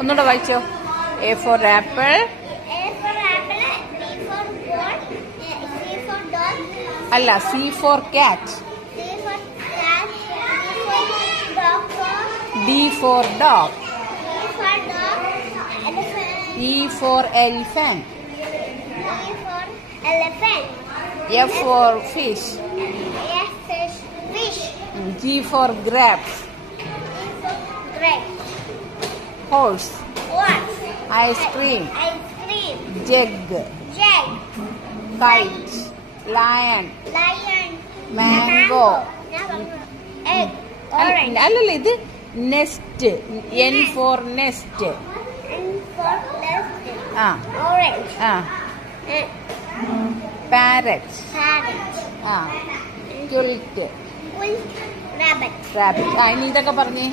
ഒന്നുകൂടെ വായിച്ചോ. A for apple. അല്ല, c for cat. D for dog. E for elephant. F for fish. G for grapes. Horse. Ice cream. Jug. Kite. Lion. Mango. Egg. Orange. അല്ലല്ല, ഇത് nest. N for nest. N for nest. Orange. Parrot. Quilt. Rabbit. ഇനി ഇതൊക്കെ പറഞ്ഞേ.